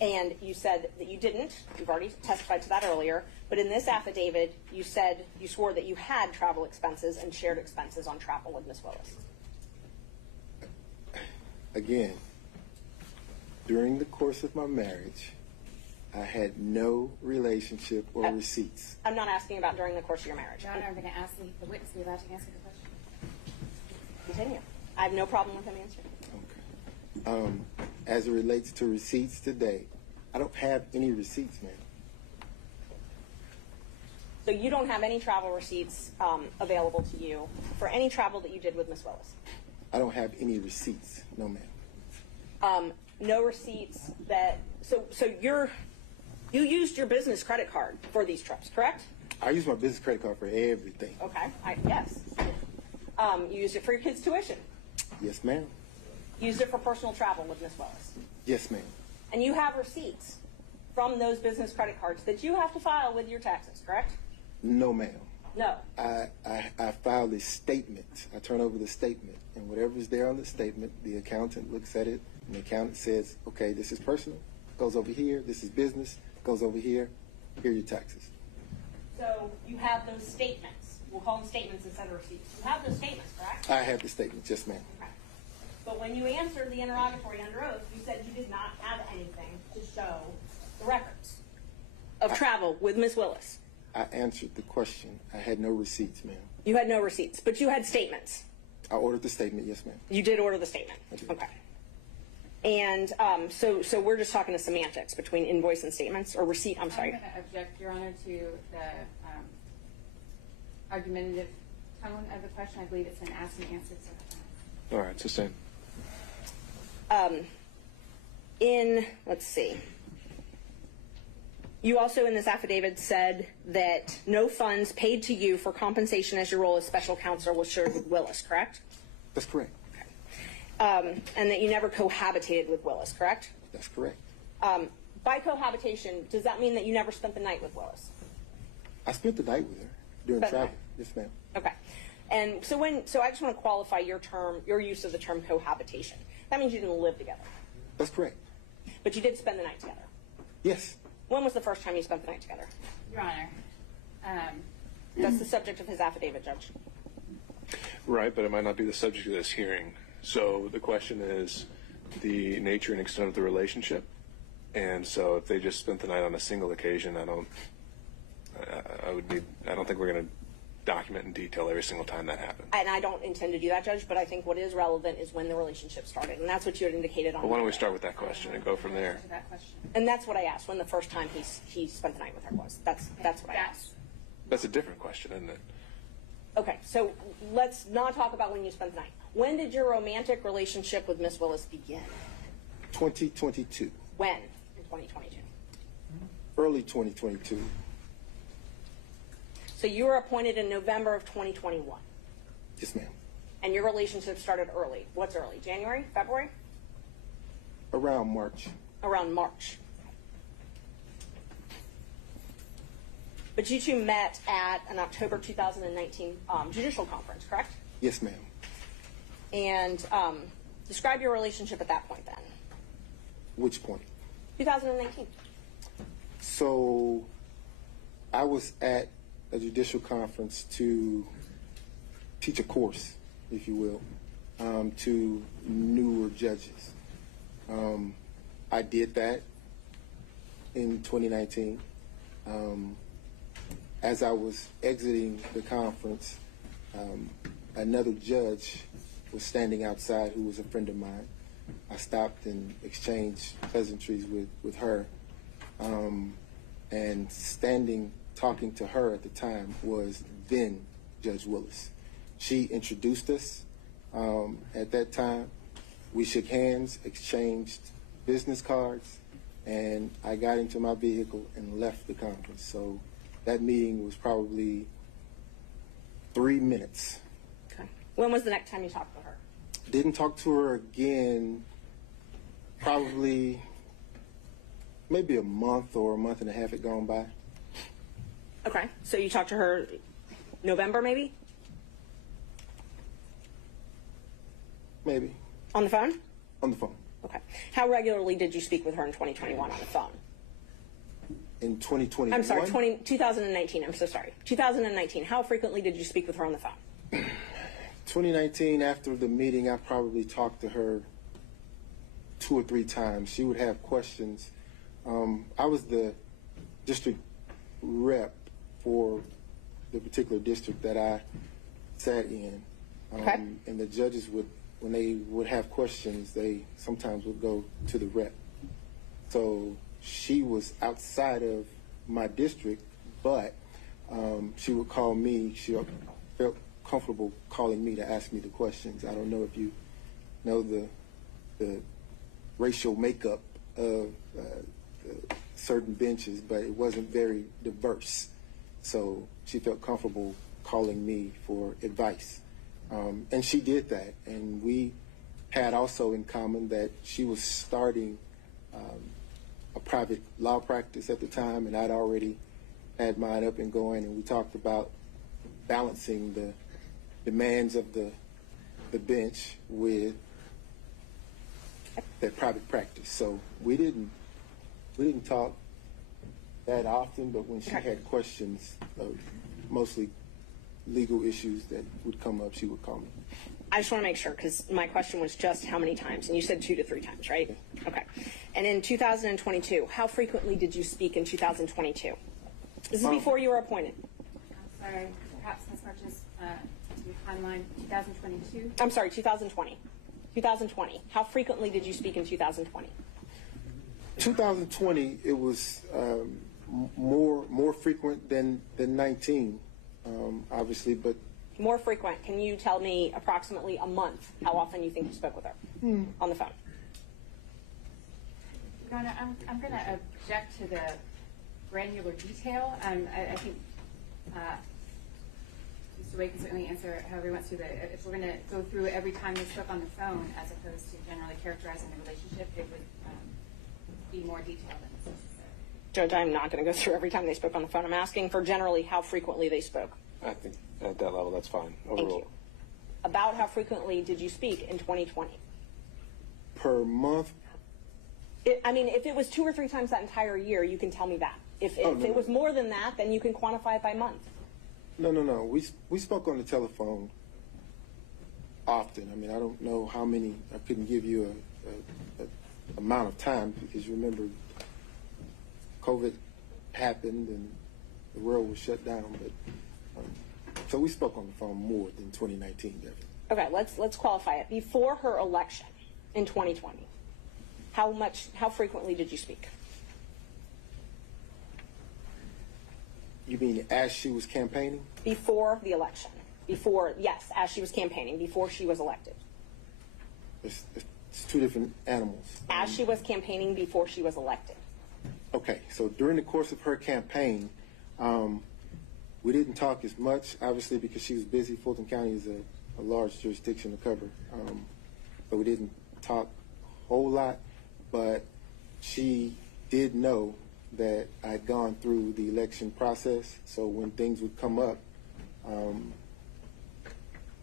And you said that you didn't. You've already testified to that earlier. But in this affidavit, you swore that you had travel expenses and shared expenses on travel with Ms. Willis. Again, during the course of my marriage, I had no relationship or receipts. I'm not asking about during the course of your marriage. Your Honor, I'm going to ask the witness to be allowed to answer the question. Continue. I have no problem with him answering. Okay. As it relates to receipts today, I don't have any receipts, ma'am. So you don't have any travel receipts available to you for any travel that you did with Ms. Willis? I don't have any receipts, no, ma'am. No receipts that, so you used your business credit card for these trips, correct? I use my business credit card for everything. Okay, yes. You used it for your kids' tuition? Yes, ma'am. Used it for personal travel with Ms. Willis? Yes, ma'am. And you have receipts from those business credit cards that you have to file with your taxes, correct? No, ma'am. No. I filed a statement. I turn over the statement, and whatever's there on the statement, the accountant looks at it, and the accountant says, okay, this is personal, goes over here, this is business, goes over here, here are your taxes. So you have those statements. We'll call them statements instead of receipts. You have those statements, correct? I have the statement, yes, ma'am. Okay. But when you answered the interrogatory under oath, you said you did not have anything to show the records of travel with Ms. Willis. I answered the question. I had no receipts, ma'am. You had no receipts, but you had statements. I ordered the statement, yes, ma'am. You did order the statement. I did. Okay. And so we're just talking the semantics between invoice and statements, or receipt, I'm sorry. I'm going to object, Your Honor, to the argumentative tone of the question. I believe it's been asked and answered several times. All right, sustained. Let's see. You also in this affidavit said that no funds paid to you for compensation as your role as special counsel was shared with Willis, correct? That's correct. And that you never cohabitated with Willis, correct? That's correct. By cohabitation, does that mean that you never spent the night with Willis? I spent the night with her during Spent the travel. night. Yes, ma'am. Okay. And so I just want to qualify your use of the term cohabitation. That means you didn't live together. That's correct. But you did spend the night together. Yes. When was the first time you spent the night together? Your Honor, That's the subject of his affidavit, Judge. Right, but it might not be the subject of this hearing. So the question is the nature and extent of the relationship. And so if they just spent the night on a single occasion, I don't think we're going to document in detail every single time that happened. And I don't intend to do that, Judge, but I think what is relevant is when the relationship started. And that's what you had indicated on But why don't we Monday. start with that question and go from there? to that question. And that's what I asked, when the first time he spent the night with her was. That's what I asked. That's a different question, isn't it? Okay, so let's not talk about when you spent the night. When did your romantic relationship with Miss Willis begin? 2022. When in 2022? Early 2022. So you were appointed in November of 2021. Yes, ma'am. And your relationship started early. What's early? January? February? Around March. Around March. But you two met at an October 2019 judicial conference, correct? Yes, ma'am. And describe your relationship at that point then. Which point? 2019. So I was at a judicial conference to teach a course, if you will, to newer judges. I did that in 2019. As I was exiting the conference, another judge was standing outside who was a friend of mine. I stopped and exchanged pleasantries with her. And standing talking to her at the time was then Judge Willis. She introduced us. At that time, we shook hands, exchanged business cards, and I got into my vehicle and left the conference. So that meeting was probably 3 minutes. Okay. When was the next time you talked to her? Didn't talk to her again probably maybe a month or a month and a half had gone by. Okay. So you talked to her November maybe? Maybe. On the phone? On the phone. Okay. How regularly did you speak with her in 2021 on the phone? In 2021? I'm sorry, 2019. I'm so sorry. 2019. How frequently did you speak with her on the phone? 2019, after the meeting, I probably talked to her 2 or 3 times. She would have questions. I was the district rep for the particular district that I sat in. Okay. And the judges would, when they would have questions, they sometimes would go to the rep. So she was outside of my district, but she would call me. She felt comfortable calling me to ask me the questions. I don't know if you know the racial makeup of certain benches, but it wasn't very diverse. So she felt comfortable calling me for advice. And she did that. And we had also in common that she was starting a private law practice at the time, and I'd already had mine up and going, and we talked about balancing the demands of the bench with that private practice. So we didn't talk that often, but when she had questions of mostly legal issues that would come up, she would call me. I just want to make sure, because my question was just how many times, and you said 2 to 3 times, right? Okay. And in 2022, how frequently did you speak in 2022? This is before you were appointed. I'm sorry, perhaps Ms. Marches, to timeline 2022. I'm sorry, 2020. 2020. How frequently did you speak in 2020? 2020, it was more frequent than 19, obviously, but More frequent. Can you tell me approximately a month how often you think you spoke with her on the phone? Your Honor, I'm going to object to the granular detail. I think Mr. Wade can certainly answer however he wants to. If we're going to go through every time they spoke on the phone, as opposed to generally characterizing the relationship, it would be more detailed than this. Judge, I'm not going to go through every time they spoke on the phone. I'm asking for generally how frequently they spoke. I think at that level, that's fine. Thank Overall. you. About how frequently did you speak in 2020? per month. If it was 2 or 3 times that entire year, you can tell me that. If no, it was more than that, then you can quantify it by month. No. We spoke on the telephone often. I mean, I don't know how many. I couldn't give you a amount of time because you remember COVID happened and the world was shut down. But so we spoke on the phone more than 2019, definitely. Okay, let's qualify it. Before her election in 2020, how frequently did you speak? You mean as she was campaigning? Before the election. Yes, as she was campaigning, before she was elected. It's 2 different animals. As she was campaigning, before she was elected. Okay, so during the course of her campaign, we didn't talk as much, obviously, because she was busy. Fulton County is a large jurisdiction to cover. So we didn't talk a whole lot, but she did know that I'd gone through the election process. So when things would come up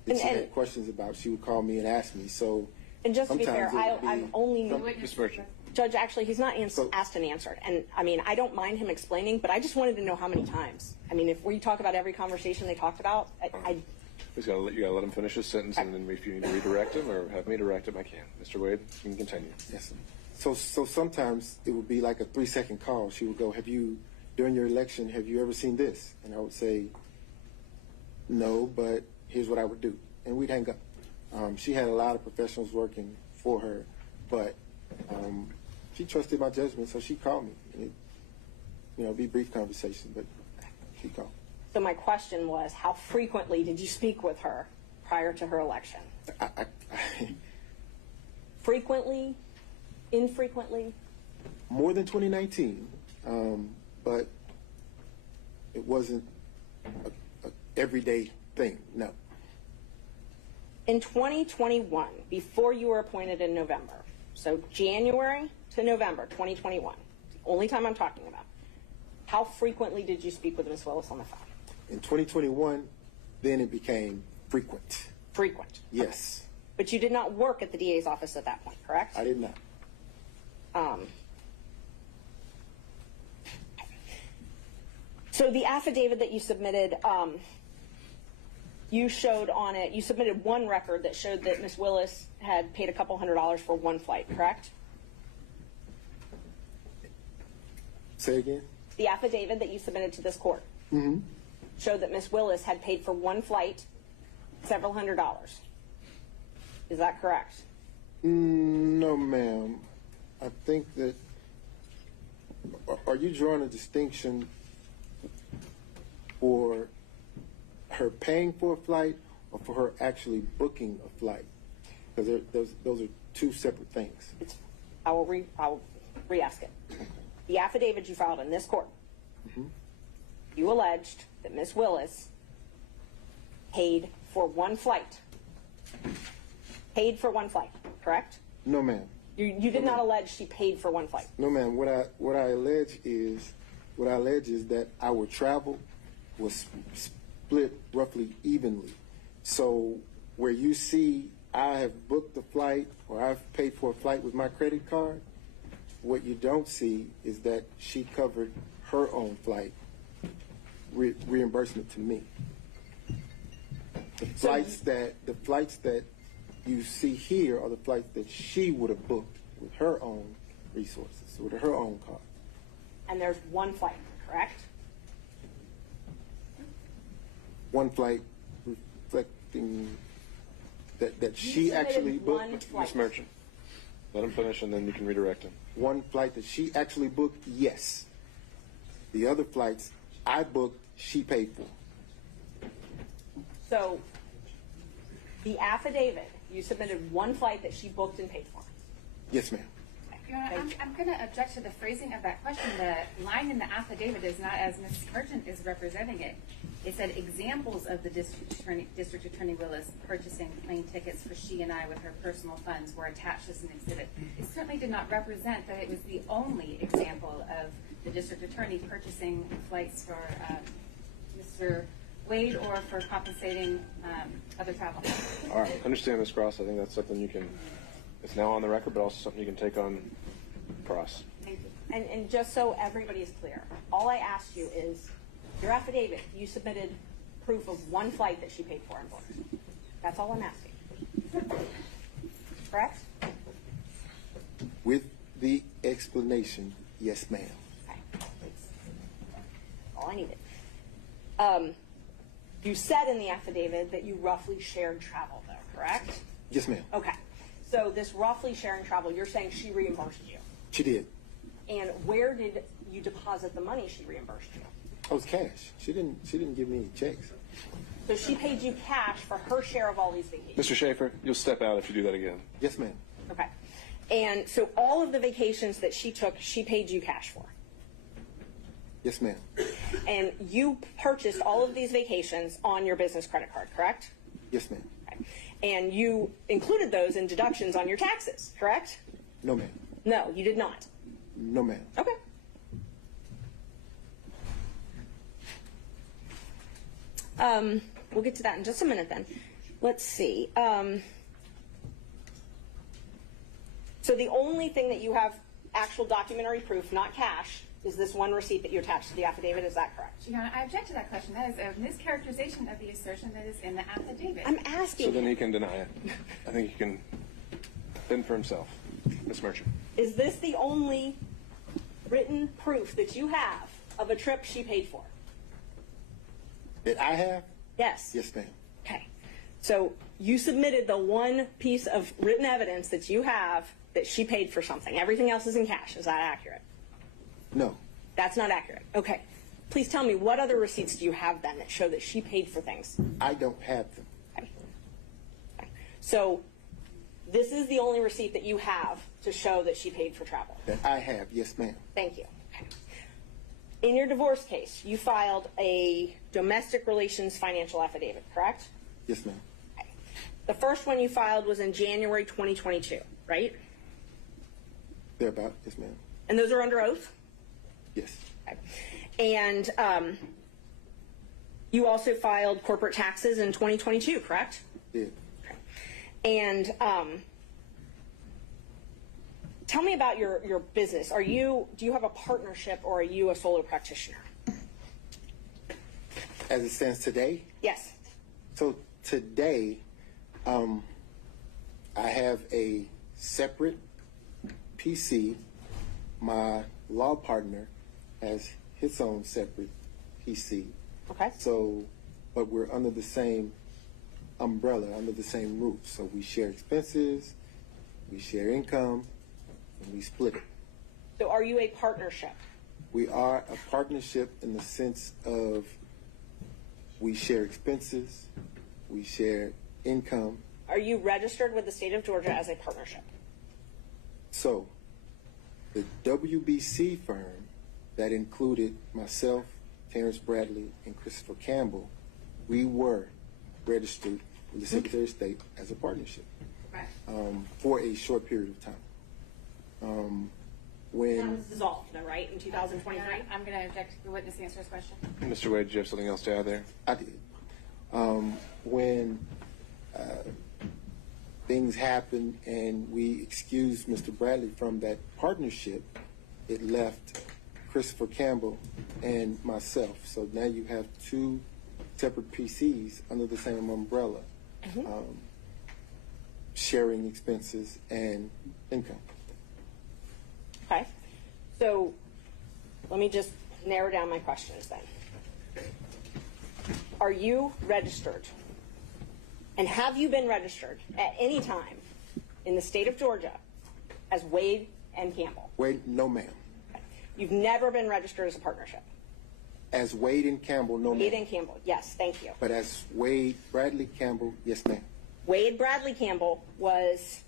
that she had questions about, she would call me and ask me. So And just to be fair, sometimes it would I'm be- only... Ms. Merchant. Judge, actually, he's not asked and answered. And, I don't mind him explaining, but I just wanted to know how many times. If we talk about every conversation they talked about, I You gotta let him finish his sentence, and then if you need to redirect him or have me direct him, I can. Mr. Wade, you can continue. Yes, sir. So sometimes it would be like a 3-second call. She would go, during your election, have you ever seen this? And I would say, no, but here's what I would do. And we'd hang up. She had a lot of professionals working for her, but she trusted my judgment, so she called me. It'd be a brief conversation, but she called. So my question was, how frequently did you speak with her prior to her election? Frequently? Infrequently? More than 2019, but it wasn't a everyday thing, no. In 2021, before you were appointed in November, so January to November 2021, the only time I'm talking about, how frequently did you speak with Ms. Willis on the phone? In 2021, then it became frequent. Frequent. Yes. But you did not work at the DA's office at that point, correct? I did not. So the affidavit that you submitted, you showed on it, you submitted one record that showed that Ms. Willis had paid a couple $100s for one flight, correct? Say again? The affidavit that you submitted to this court showed that Ms. Willis had paid for one flight several $100s. Is that correct? No, ma'am. I think that, are you drawing a distinction for her paying for a flight or for her actually booking a flight? Because those are two separate things. I will re-ask it. The affidavit you filed in this court, you alleged that Ms. Willis paid for one flight. Paid for one flight, correct? No, ma'am. You did not allege she paid for one flight. No, ma'am. What I allege is that our travel was split roughly evenly. So where you see I have booked a flight or I've paid for a flight with my credit card, what you don't see is that she covered her own flight reimbursement to me. The flights that you see here are the flights that she would have booked with her own resources, with her own card. And there's one flight, correct? One flight reflecting that she submitted actually one booked. flight. Ms. Merchant, let him finish and then you can redirect him. One flight that she actually booked, yes. The other flights I booked, she paid for. So the affidavit, you submitted one flight that she booked and paid for. Yes, ma'am. Your Honor, I'm going to object to the phrasing of that question. The line in the affidavit is not as Ms. Merchant is representing it. It said examples of the District Attorney Willis purchasing plane tickets for she and I with her personal funds were attached as an exhibit. It certainly did not represent that it was the only example of the District Attorney purchasing flights for Mr. Wade or for compensating other travel. All right. Understand, Ms. Cross. I think that's something you can, it's now on the record, but also something you can take on cross. Thank you. And just so everybody is clear, all I asked you is, your affidavit, you submitted proof of one flight that she paid for and booked. That's all I'm asking. Correct? With the explanation, yes, ma'am. Okay. That's all I needed. You said in the affidavit that you roughly shared travel, though, correct? Yes, ma'am. Okay. So this roughly sharing travel, you're saying she reimbursed you. She did. And where did you deposit the money she reimbursed you? It was cash. She didn't give me any checks. So she paid you cash for her share of all these vacations. Mr. Schaefer, you'll step out if you do that again. Yes, ma'am. Okay. And so all of the vacations that she took, she paid you cash for. Yes, ma'am. And you purchased all of these vacations on your business credit card, correct? Yes, ma'am. Okay. And you included those in deductions on your taxes, correct? No, ma'am. No, you did not. No, ma'am. Okay. We'll get to that in just a minute then. Let's see. So the only thing that you have actual documentary proof, not cash, is this one receipt that you attached to the affidavit. Is that correct? Your Honor, I object to that question. That is a mischaracterization of the assertion that is in the affidavit. I'm asking. So then he can deny it. I think he can fend for himself. Ms. Merchant. Is this the only written proof that you have of a trip she paid for? That I have? Yes. Yes, ma'am. Okay. So you submitted the one piece of written evidence that you have that she paid for something. Everything else is in cash. Is that accurate? No. That's not accurate. Okay. Please tell me, what other receipts do you have then that show that she paid for things? I don't have them. Okay. Okay. So this is the only receipt that you have to show that she paid for travel. That I have. Yes, ma'am. Thank you. Okay. In your divorce case, you filed a domestic relations financial affidavit, correct? Yes, ma'am. Okay. The first one you filed was in January 2022, right? Thereabout. Yes, ma'am. And those are under oath? Yes. Okay. And you also filed corporate taxes in 2022, correct? Did. Okay. And tell me about your business. Do you have a partnership or are you a solo practitioner? As it stands today, Yes. so today, I have a separate PC. My law partner has his own separate PC. Okay. So, but we're under the same umbrella, under the same roof. So we share expenses, we share income, and we split it. So are you a partnership? We are a partnership in the sense of we share expenses, we share income. Are you registered with the state of Georgia as a partnership? So the WBC firm that included myself, Terrence Bradley, and Christopher Campbell, we were registered with the Secretary of State as a partnership Right. for a short period of time. That was dissolved, though, right, in 2023? I'm going to object to the witness answer his question. Mr. Wade, do you have something else to add there? I did. When things happened and we excused Mr. Bradley from that partnership, it left Christopher Campbell and myself. So now you have two separate PCs under the same umbrella, sharing expenses and income. Okay. So let me just narrow down my questions then. Are you registered? And have you been registered at any time in the state of Georgia as Wade and Campbell? Wade, no ma'am. Okay. You've never been registered as a partnership? As Wade and Campbell, no Wade ma'am. and Campbell, yes, thank you. But as Wade Bradley Campbell, yes ma'am. Wade Bradley Campbell was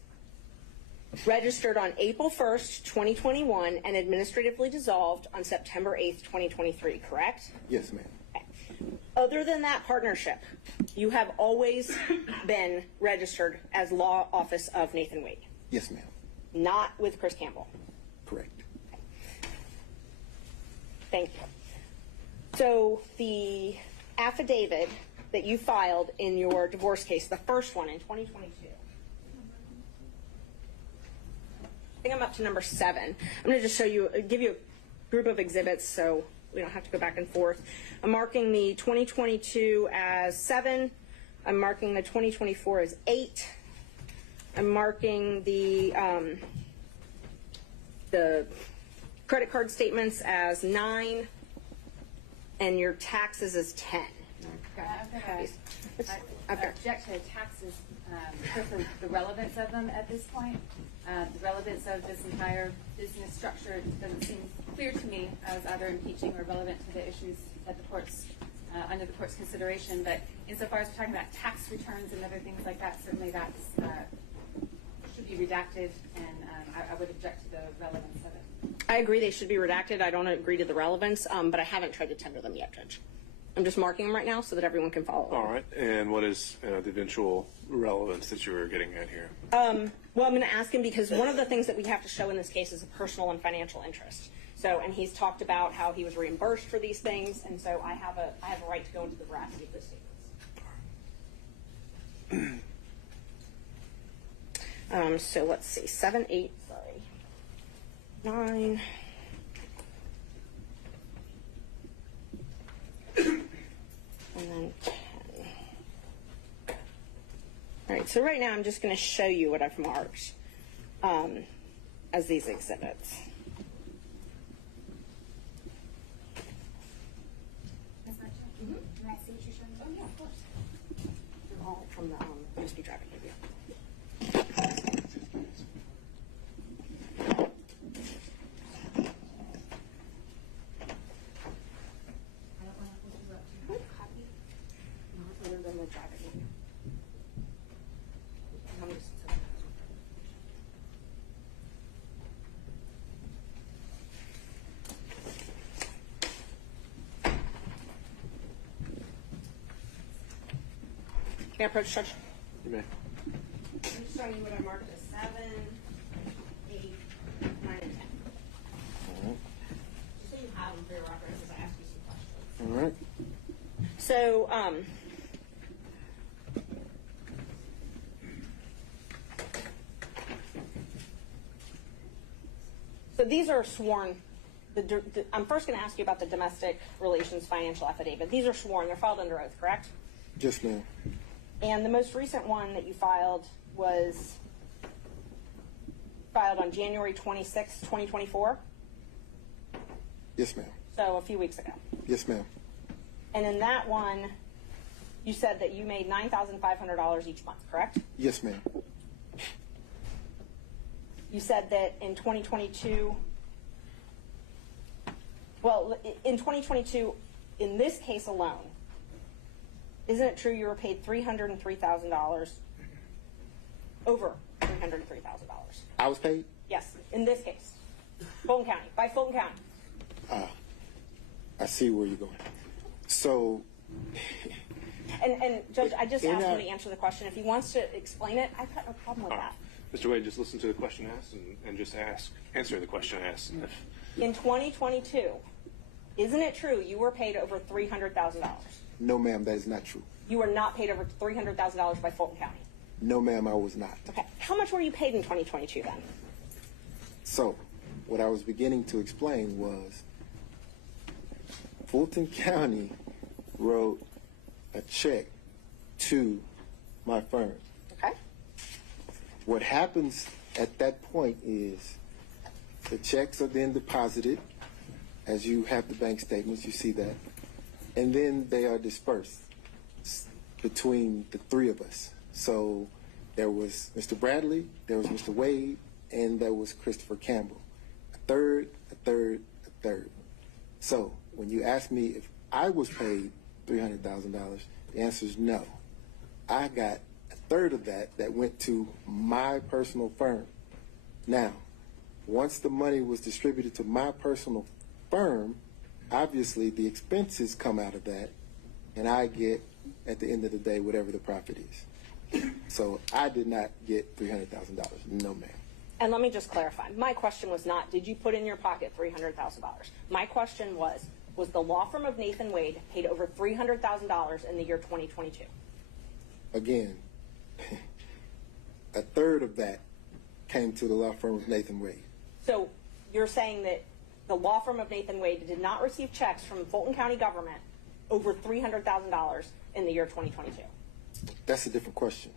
registered on April 1st, 2021 and administratively dissolved on September 8th, 2023, correct? Yes ma'am. Okay. Other than that partnership, you have always been registered as law office of Nathan Wade, Yes ma'am. not with Chris Campbell. Correct. Thank you. So the affidavit that you filed in your divorce case, the first one in 2022, I think I'm up to number 7. I'm going to just give you a group of exhibits so we don't have to go back and forth. I'm marking the 2022 as 7. I'm marking the 2024 as 8. I'm marking the credit card statements as 9, and your taxes as 10. I'm going to object to the taxes because of the relevance of them at this point. The relevance of this entire business structure doesn't seem clear to me as either impeaching or relevant to the issues at the court's under the court's consideration. But insofar as we're talking about tax returns and other things like that, certainly that should be redacted, and I would object to the relevance of it. I agree they should be redacted. I don't agree to the relevance, but I haven't tried to tender them yet, Judge. I'm just marking them right now so that everyone can follow. All right. And what is the eventual relevance that you were getting at here? Well, I'm going to ask him because one of the things that we have to show in this case is a personal and financial interest. So, and he's talked about how he was reimbursed for these things, and so I have a right to go into the veracity of those statements. So let's see, 7, 8, sorry, 9. And then 10. All right, so right now I'm just going to show you what I've marked as these exhibits. Can I see what you're showing? Oh, yeah, of course. They're all from the USB drive I gave you. Can I approach, Judge? You may. I'm just showing you what I marked as 7, 8, 9, and 10. Just so you have them for your reference as I ask you some questions. All right. So, these are sworn. I'm first going to ask you about the domestic relations financial affidavit. These are sworn. They're filed under oath, correct? Yes, ma'am. And the most recent one that you filed was filed on January 26, 2024? Yes, ma'am. So a few weeks ago. Yes, ma'am. And in that one, you said that you made $9,500 each month, correct? Yes, ma'am. You said that in 2022, well, in 2022, in this case alone, isn't it true you were paid $303,000, over $303,000? I was paid? Yes, in this case, Fulton County, by Fulton County. I see where you're going. So, And Judge, I just asked In him to answer the question. If he wants to explain it, I've got no problem with that. Mr. Wade, just listen to the question asked and just answer the question asked. In 2022, isn't it true you were paid over $300,000? no, ma'am, that is not true. You were not paid over $300,000 by Fulton County. No, ma'am, I was not. Okay. How much were you paid in 2022 then? So, what I was beginning to explain was Fulton County wrote a check to my firm. Okay. What happens at that point is the checks are then deposited, as you have the bank statements, you see that, and then they are dispersed between the three of us. So there was Mr. Bradley, there was Mr. Wade, and there was Christopher Campbell. A third. So when you ask me if I was paid $300,000, the answer is no. I got a third of that went to my personal firm. Now, once the money was distributed to my personal firm, obviously the expenses come out of that, and I get, at the end of the day, whatever the profit is. So I did not get $300,000. No, ma'am. And let me just clarify. My question was not, did you put in your pocket $300,000? My question was the law firm of Nathan Wade paid over $300,000 in the year 2022? Again, a third of that came to the law firm of Nathan Wade. So you're saying that the law firm of Nathan Wade did not receive checks from Fulton County government over $300,000 in the year 2022? That's a different question.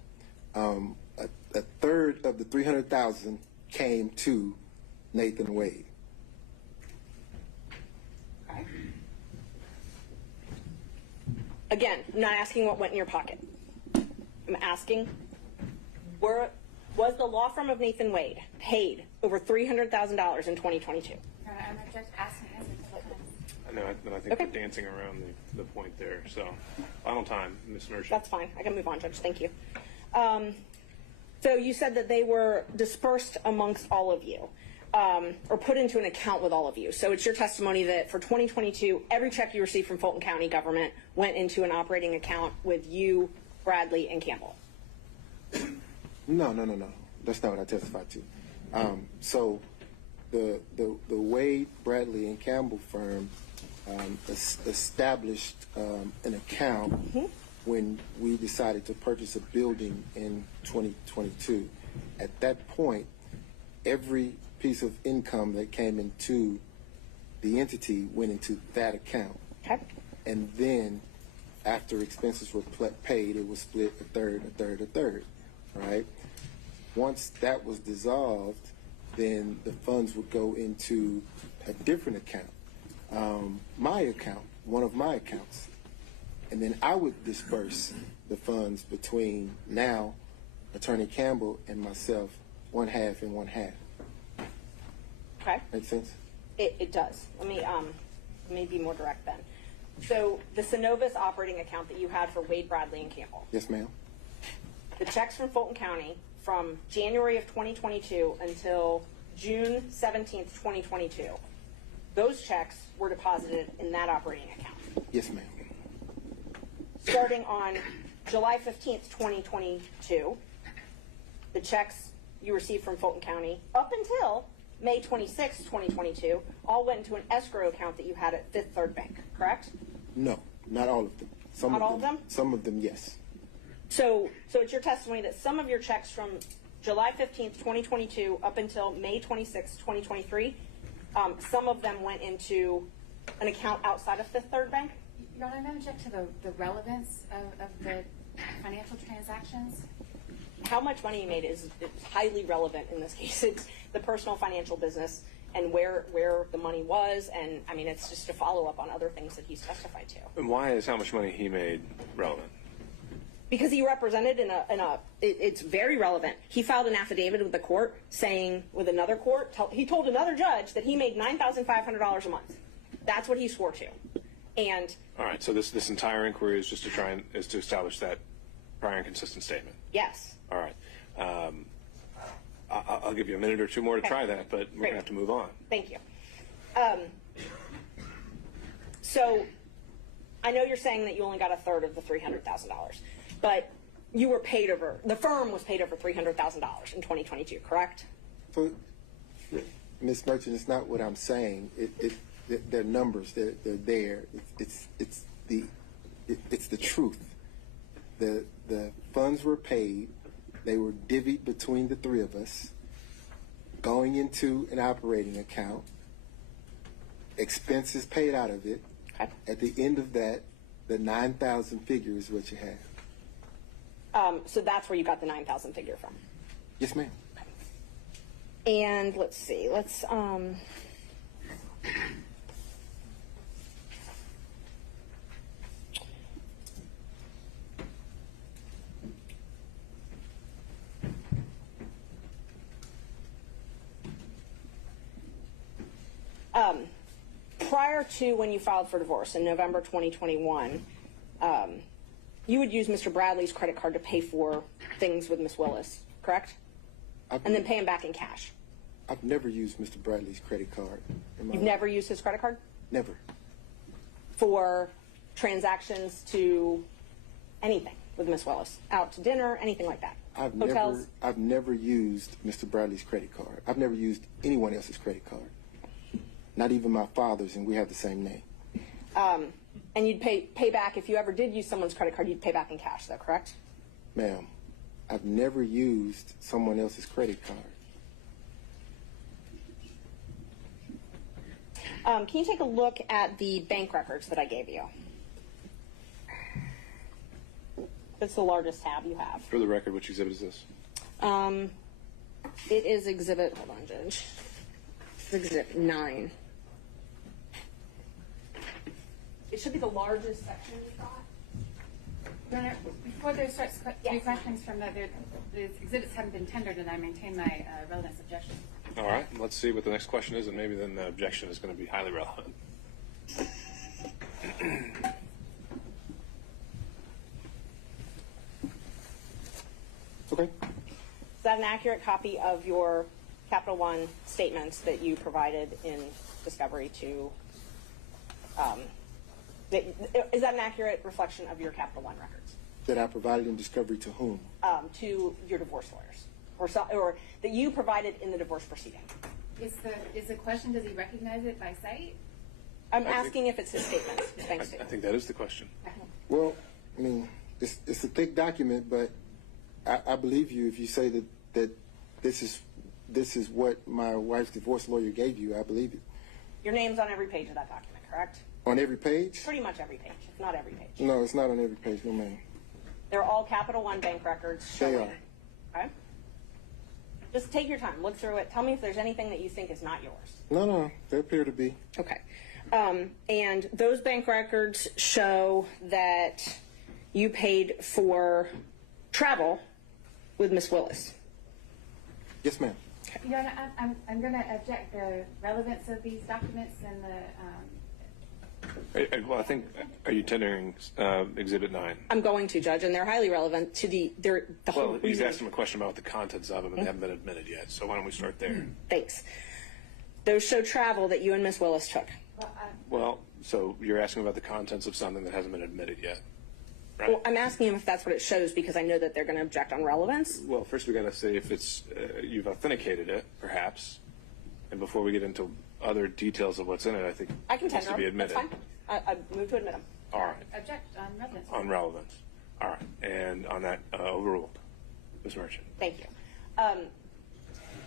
A third of the $300,000 came to Nathan Wade. Okay. Again, I'm not asking what went in your pocket. I'm asking, was the law firm of Nathan Wade paid over $300,000 in 2022? I'm just asking as a couple times. I think Okay. we're dancing around the point there. So, final time, Ms. Mershon. That's fine. I can move on, Judge. Thank you. So you said that they were dispersed amongst all of you, or put into an account with all of you. So it's your testimony that for 2022, every check you received from Fulton County government went into an operating account with you, Bradley, and Campbell. No. That's not what I testified to. So the Wade, Bradley, and Campbell firm established an account when we decided to purchase a building in 2022. At that point, every piece of income that came into the entity went into that account. Okay. And then after expenses were paid, it was split a third, right? Once that was dissolved, then the funds would go into a different account, my account, one of my accounts. And then I would disperse the funds between now Attorney Campbell and myself, one half and one half. Okay. Make sense? It does. Let me be more direct then. So the Synovus operating account that you had for Wade, Bradley, and Campbell, Yes, ma'am. the checks from Fulton County from January of 2022 until June 17th, 2022, those checks were deposited in that operating account. Yes, ma'am. Starting on July 15th, 2022, the checks you received from Fulton County up until May 26th, 2022, all went into an escrow account that you had at Fifth Third Bank, correct? No, not all of them. Not all of them? Some of them, yes. So it's your testimony that some of your checks from July 15th, 2022 up until May 26th, 2023 Some of them went into an account outside of Fifth Third Bank. Your Honor, I'm going to object to the relevance of the financial transactions. How much money he made is highly relevant in this case. It's the personal financial business and where the money was, and I mean, it's just a follow-up on other things that he's testified to. And why is how much money he made relevant? Because he represented it's very relevant. He filed an affidavit with the court saying, with another court, he told another judge that he made $9,500 a month. That's what he swore to. And All right, so this entire inquiry is just to establish that prior and consistent statement. yes. All right. I'll give you a minute or two more to try that, but we're going to have to move on. Thank you. So I know you're saying that you only got a third of the $300,000, but you were paid over, the firm was paid over $300,000 in 2022, correct? So, Ms. Merchant, it's not what I'm saying. They're numbers. They're there. It's the truth. The funds were paid. They were divvied between the three of us, going into an operating account, expenses paid out of it. Okay. At the end of that, the 9,000 figure is what you have. So that's where you got the 9,000 figure from. Yes, ma'am. And let's see, prior to when you filed for divorce in November 2021, you would use Mr. Bradley's credit card to pay for things with Miss Willis, correct? And then pay him back in cash. I've never used Mr. Bradley's credit card. You've never used his credit card? Never. For transactions to anything with Miss Willis, out to dinner, anything like that. Hotels. I've never used Mr. Bradley's credit card. I've never used anyone else's credit card. Not even my father's, and we have the same name. And you'd pay back, if you ever did use someone's credit card, you'd pay back in cash, though, correct? Ma'am, I've never used someone else's credit card. Can you take a look at the bank records that I gave you? It's the largest tab you have. For the record, which exhibit is this? It is exhibit, hold on, Judge. It's exhibit 9. It should be the largest section you've got. Your Honor, before there starts three questions from the exhibits haven't been tendered, and I maintain my relevance objection. All right, let's see what the next question is, and maybe then the objection is going to be highly relevant. Okay. Is that an accurate copy of your Capital One statements that you provided in discovery to, is that an accurate reflection of your Capital One records? That I provided in discovery to whom? To your divorce lawyers, or that you provided in the divorce proceeding? Is the question, does he recognize it by sight? I'm asking if it's his statements, his bank I statement. think that is the question. Well, I mean, it's a thick document, but I believe you if you say that this is what my wife's divorce lawyer gave you. I believe it. Your name's on every page of that document, correct? On every page? Pretty much every page, if not every page. No, it's not on every page, no ma'am. They're all Capital One bank records showing. They are. Okay? Just take your time, look through it. Tell me if there's anything that you think is not yours. No, they appear to be. Okay. And those bank records show that you paid for travel with Miss Willis. Yes, ma'am. Your Honor, I'm going to object the relevance of these documents and the. Well, I think, are you tendering Exhibit 9? I'm going to, Judge, and they're highly relevant to the whole Well, he's reason. asked him a question about the contents of them, and they haven't been admitted yet. So why don't we start there? Thanks. Those show travel that you and Miss Willis took. Well, so you're asking about the contents of something that hasn't been admitted yet, right? Well, I'm asking him if that's what it shows because I know that they're going to object on relevance. Well, first we got to say if it's you've authenticated it, perhaps, and before we get into other details of what's in it, I think I can it needs tender to be them. That's admitted. fine. I move to admit them. All right, Object on relevance. on relevance. All right, and on that overruled, Ms. Merchant. Thank you.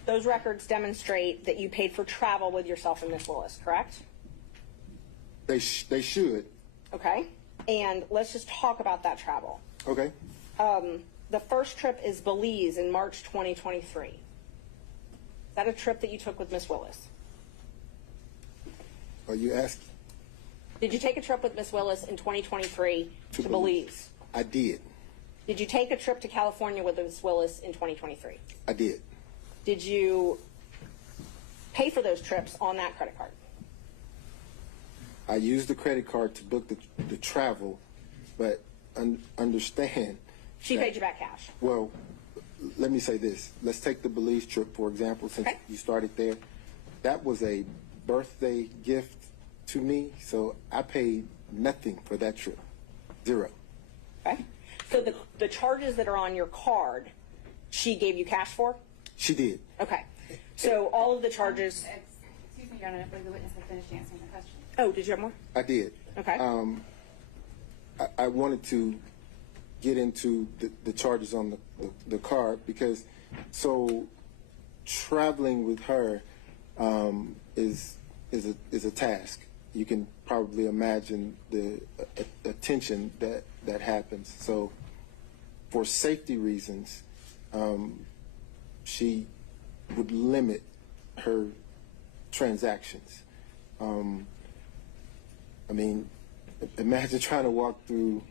Those records demonstrate that you paid for travel with yourself and Miss Willis, correct? They should. Okay. And let's just talk about that travel. Okay. The first trip is Belize in March 2023. Is that a trip that you took with Miss Willis? Are you asking? Did you take a trip with Miss Willis in 2023 to Belize? I did. Did you take a trip to California with Miss Willis in 2023? I did. Did you pay for those trips on that credit card? I used the credit card to book the travel, but understand. She paid you back cash. Well, let me say this. Let's take the Belize trip, for example, since Okay. you started there. That was a birthday gift to me, so I paid nothing for that trip. Zero. Okay. So the charges that are on your card, she gave you cash for? She did. Okay. So all of the charges. Excuse me, Your Honor, I believe the witness has finished answering the question. Oh, did you have more? I did. Okay. I wanted to get into the charges on the card because traveling with her is a task. You can probably imagine the attention that happens. So for safety reasons, she would limit her transactions. I mean, imagine trying to walk through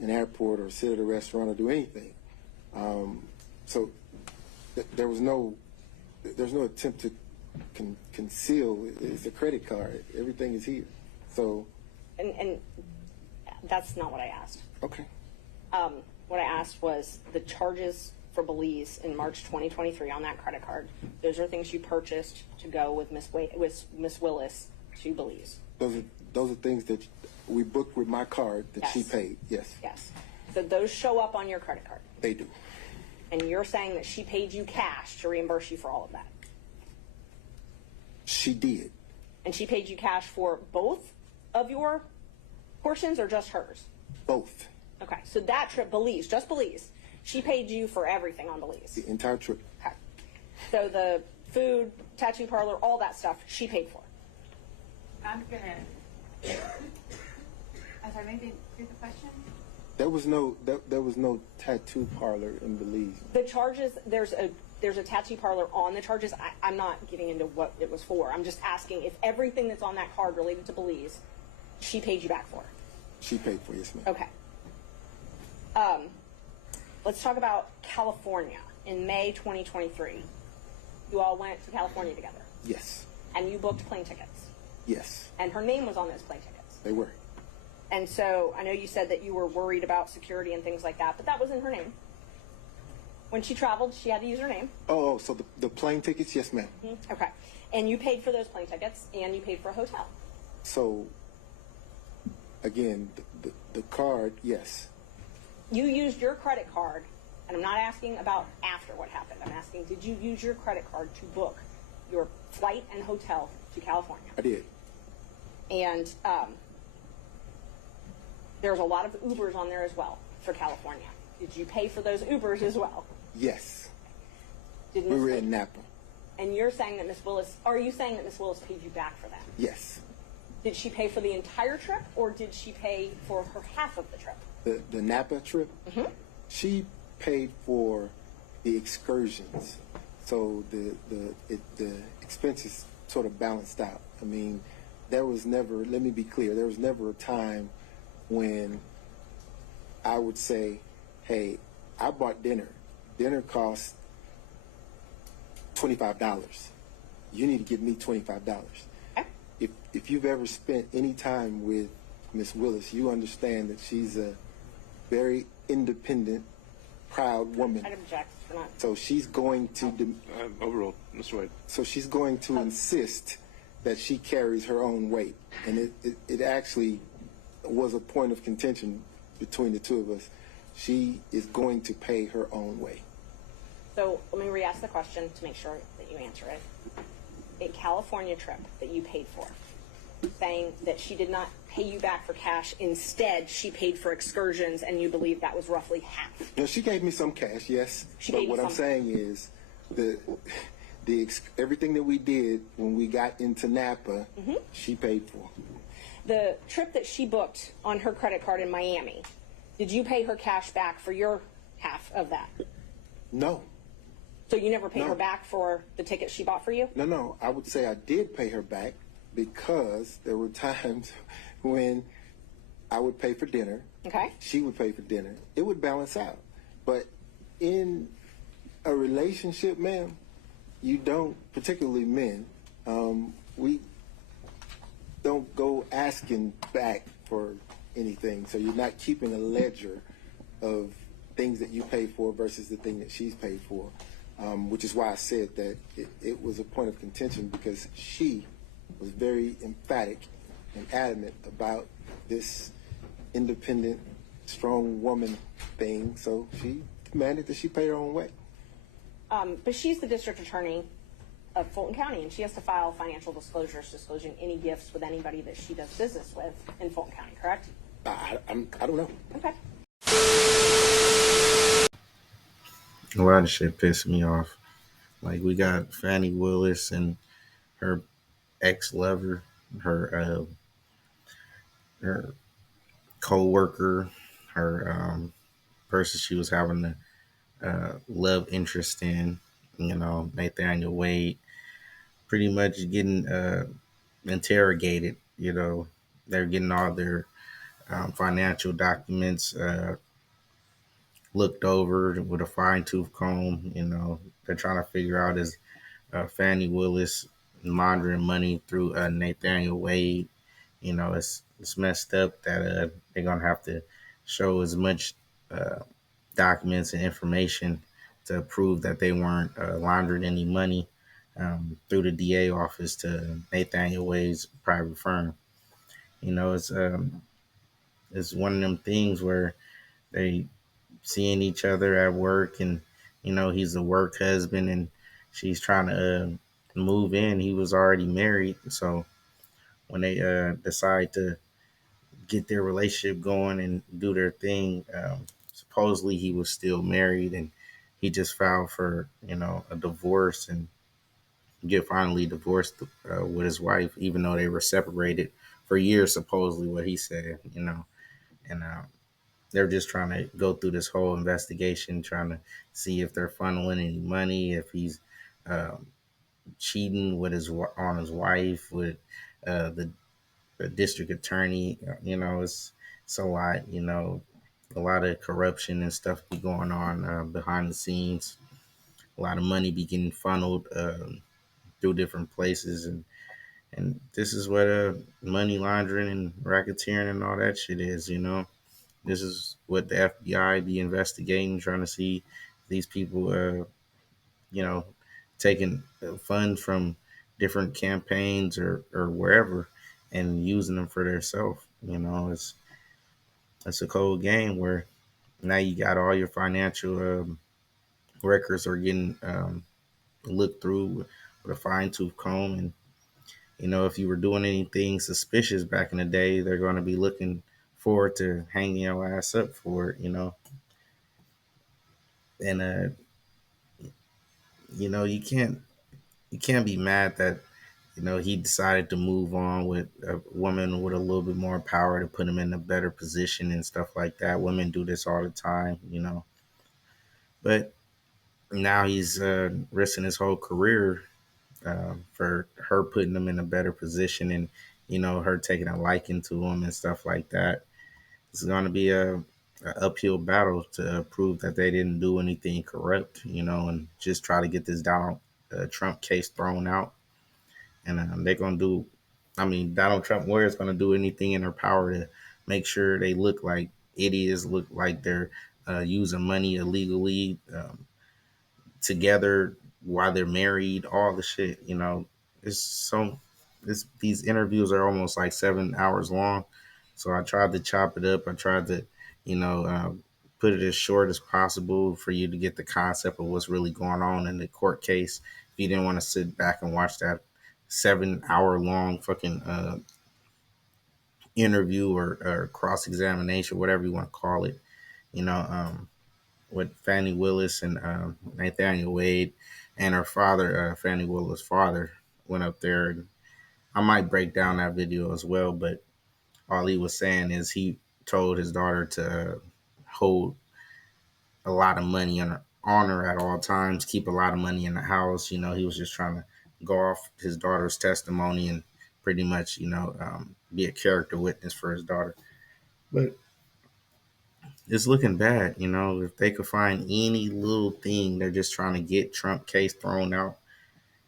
an airport or sit at a restaurant or do anything. So there's no attempt to conceal. It's a credit card. Everything is here. So. And that's not what I asked. Okay. What I asked was the charges for Belize in March 2023 on that credit card. Those are things you purchased to go with Miss Willis to Belize. Those are things that we booked with my card that she Yes. paid. Yes. Yes. So those show up on your credit card. They do. And you're saying that she paid you cash to reimburse you for all of that. She did. And she paid you cash for both of your portions or just hers? Both. Okay. So that trip, Belize, just Belize, she paid you for everything on Belize. The entire trip. Okay. So the food, tattoo parlor, all that stuff, she paid for. I'm sorry, maybe repeat the question? There was no tattoo parlor in Belize. The charges, there's a tattoo parlor on the charges. I'm not getting into what it was for. I'm just asking if everything that's on that card related to Belize, she paid you back for. She paid for, yes, ma'am. Okay. Let's talk about California. In May 2023, you all went to California together. Yes. And you booked plane tickets. Yes. And her name was on those plane tickets. They were. And so I know you said that you were worried about security and things like that, but that wasn't her name. When she traveled, she had to use her name. Oh, so the plane tickets, yes, ma'am. Mm-hmm. Okay. And you paid for those plane tickets, and you paid for a hotel. So, again, the card, yes. You used your credit card, and I'm not asking about after what happened. I'm asking, did you use your credit card to book your flight and hotel to California? I did. And there's a lot of Ubers on there as well for California. Did you pay for those Ubers as well? Yes. Did We Miss were Wil- in Napa. And you're saying that Miss Willis, are you saying that Miss Willis paid you back for that? Yes. Did she pay for the entire trip, or did she pay for her half of the trip? The Napa trip, she paid for the excursions. So the expenses sort of balanced out. I mean, there was never, let me be clear, there was never a time when I would say, hey, I bought dinner. Dinner cost $25. You need to give me $25. Okay. If you've ever spent any time with Miss Willis, you understand that she's a very independent, proud woman. I'd object for not. So she's going to Overruled, Mr. White. so she's going to insist that she carries her own weight, and it actually was a point of contention between the two of us. She is going to pay her own way. So let me re-ask the question to make sure that you answer it. A California trip that you paid for, saying that she did not pay you back for cash. Instead, she paid for excursions, and you believe that was roughly half. Now, she gave me some cash, yes. She but gave you what I'm some. saying is everything that we did when we got into Napa, she paid for. The trip that she booked on her credit card in Miami, did you pay her cash back for your half of that? No, So you never paid No. her back for the ticket she bought for you? no. I would say I did pay her back because there were times when I would pay for dinner. Okay. She would pay for dinner. It would balance out. But in a relationship, ma'am, you don't, particularly men, we don't go asking back for anything. So you're not keeping a ledger of things that you pay for versus the thing that she's paid for, which is why I said that it was a point of contention because she was very emphatic and adamant about this independent, strong woman thing. So she demanded that she pay her own way. But she's the district attorney of Fulton County, and she has to file financial disclosures disclosing any gifts with anybody that she does business with in Fulton County, correct? I don't know. Okay. A lot of shit pissed me off. Like we got Fani Willis and her ex lover, her co-worker, her person she was having the love interest in, Nathaniel Wade, pretty much getting interrogated. They're getting all their financial documents looked over with a fine tooth comb. They're trying to figure out is Fani Willis laundering money through Nathaniel Wade. It's messed up that they're gonna have to show as much uh, documents and information to prove that they weren't laundering any money through the DA office to Nathaniel Wade's private firm. It's one of them things where they seeing each other at work, and he's a work husband, and she's trying to move in. He was already married, so when they decide to get their relationship going and do their thing, supposedly he was still married, and he just filed for a divorce and get finally divorced with his wife, even though they were separated for years, supposedly what he said, and they're just trying to go through this whole investigation, trying to see if they're funneling any money, if he's um, cheating with on his wife, with the district attorney. It's a lot. A lot of corruption and stuff be going on behind the scenes. A lot of money be getting funneled through different places, and this is what money laundering and racketeering and all that shit is. This is what the FBI be investigating, trying to see if these people, you know, taking funds from different campaigns or wherever and using them for themselves. It's a cold game where now you got all your financial records are getting looked through with a fine tooth comb. And, if you were doing anything suspicious back in the day, they're going to be looking forward to hanging your ass up for it. And, you can't be mad that he decided to move on with a woman with a little bit more power to put him in a better position and stuff like that. Women do this all the time. But now he's risking his whole career for her putting him in a better position, and her taking a liking to him and stuff like that. It's going to be a uphill battle to prove that they didn't do anything corrupt, and just try to get this Donald Trump case thrown out. And they're going to do, Donald Trump lawyers going to do anything in their power to make sure they look like idiots, look like they're using money illegally together while they're married, all the shit. It's so, these interviews are almost like 7 hours long. So I tried to chop it up. I tried to, you know, uh, put it as short as possible for you to get the concept of what's really going on in the court case. If you didn't want to sit back and watch that 7 hour long fucking interview or cross examination, whatever you want to call it, you know, with Fani Willis and Nathaniel Wade, and her father, Fannie Willis' father, went up there. And I might break down that video as well, but all he was saying is he told his daughter to hold a lot of money on her at all times, keep a lot of money in the house. You know, he was just trying to go off his daughter's testimony and pretty much, be a character witness for his daughter. But it's looking bad, if they could find any little thing, they're just trying to get Trump case thrown out.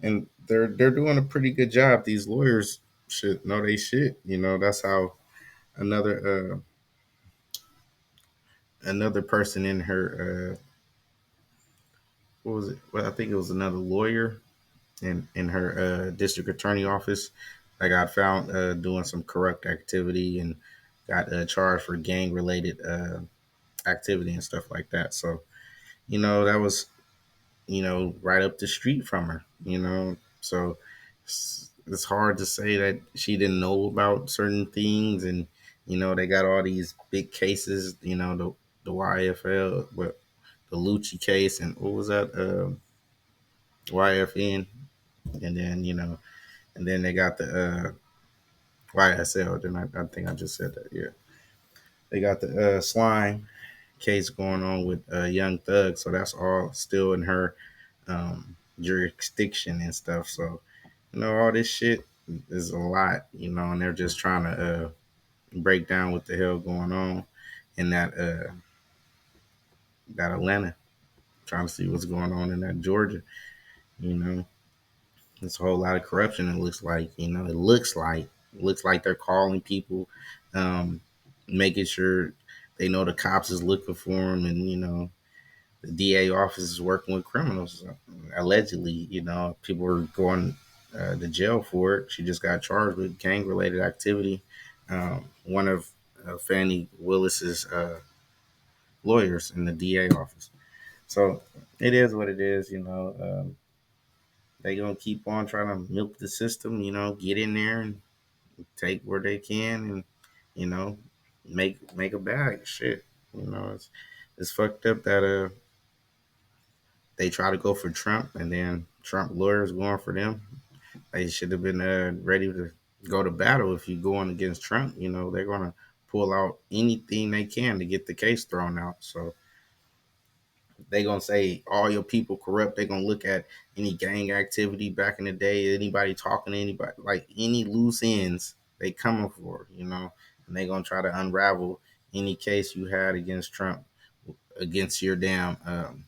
And they're doing a pretty good job. These lawyers should know they shit. That's how another another person in her what was it? Well, I think it was another lawyer in her district attorney office that got found doing some corrupt activity and got charged for gang related activity and stuff like that. So that was right up the street from her. So it's hard to say that she didn't know about certain things, and they got all these big cases, the YFL, but the Lucci case, and what was that, YFN, and then and then they got the YSL. Then I think I just said that. Yeah, they got the slime case going on with Young Thug, so that's all still in her jurisdiction and stuff. So all this shit is a lot, and they're just trying to break down what the hell going on in that Atlanta, trying to see what's going on in that Georgia. You know, There's a whole lot of corruption. It looks like, it looks like they're calling people, um, making sure they know the cops is looking for them, and the DA office is working with criminals. Allegedly, people are going to jail for it. She just got charged with gang related activity. One of Fannie Willis's lawyers in the DA office. So it is what it is. They gonna keep on trying to milk the system. Get in there and take where they can, and you know, make a bag. Shit. It's fucked up that they try to go for Trump, and then Trump lawyers going for them. They should have been ready to go to battle. If you going against Trump, they're gonna pull out anything they can to get the case thrown out. So they gonna say all your people corrupt. They gonna look at any gang activity back in the day, anybody talking to anybody, like any loose ends they coming for, and they gonna try to unravel any case you had against Trump, against your damn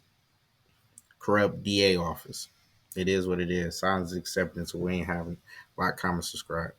corrupt DA office. It is what it is. Silence is acceptance. We ain't having. Like, comment, subscribe.